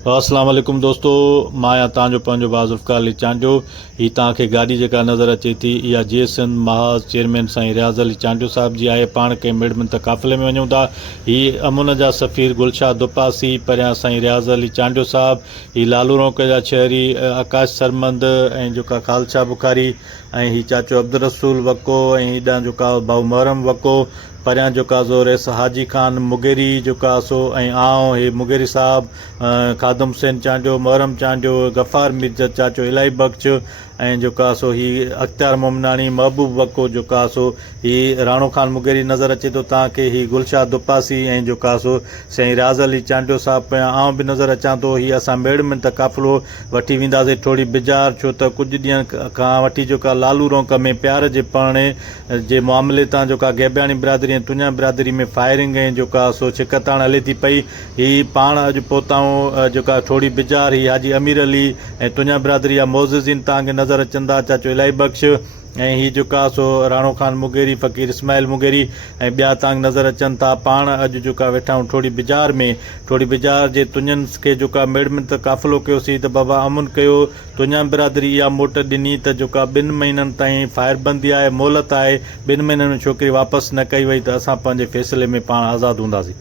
अस्सलाम वालेकुम दोस्तों, मां आहियां तव्हांजो पंहिंजो बाज़ुल्फ़कार अली चांडियो। हीअ तव्हांखे गाॾी जेका नज़र अचे थी इहा GSN महाज़ चेयरमैन साईं रियाज़ अली चांडियो साहिब जी आहे। पाण कंहिं मिड़मिन त काफ़िले में वञूं था। हीअ अमुन जा सफ़ीर गुलशाह दुपासी, परियां साईं रियाज़ अली चांडियो साहिब, हीअ लालू रोक जा शहरी आकाश सरमंद ऐं जेका खालसा बुखारी ऐं हीअ चाचो अब्दुल रसूल वको ऐं हेॾां जेका भाऊ मोहरम वको, परियां जेका सो रेस हाजी खान मुगेरी जेका सो ऐं आऊं हे मुगेरी साहब, खादम हुसैन चांडियो, मोहरम चांडियो, गफ़ार मिर्ज़ा चाचो इलाही बख़्श ऐं जेका सो ही अख़्तियार मोमनानी, महबूब वको जेका सो ही राणो खान मुगेरी नज़र अचे थो तव्हांखे। ही गुलशाह दुपासी ऐं जेका सो साईं रियाज़ अली चांडियो साहिब पिया आउं बि नज़र अचां थो। हीअ असां मेड़मिन त काफ़िलो वठी वेंदासीं थोरी बिजार, छो त कुझु ॾींहं खां वठी जेका लालू रोक में प्यार जे पाणे जे मामले तां जेका गैबियाणी बिरादरी ऐं तुंहिंजा बिरादरी में फायरिंग ऐं जेका सो छिकताण हले थी पई, ही पाण अॼु पहुताऊं जेका थोरी बिजार ही हाजी अमीर अली ऐं तुंहिंजा बिरादरी जा मोज़िज़िन तव्हांखे नज़र अचंदा, चाचो इलाही बख़्श ऐं हीअ जेका सो राणो खान मुगेरी, फ़कीर इस्माइल मुगेरी ऐं ॿिया तव्हांखे नज़र अचनि था। पाण अॼु जेका वेठा आहियूं थोरी बिजार में, थोरी बिजार जे तुंहिंजनि खे जेका मेड़मिन त काफ़िलो कयोसीं त बाबा अमुन कयो, तुंहिंजा बिरादरी इहा मोट ॾिनी त जेका 2 महीननि ताईं फायरबंदी आहे, मोहलत आहे, 2 महीननि में छोकिरी वापसि न कई वई त असां पंहिंजे फ़ैसिले में पाण आज़ादु हूंदासीं।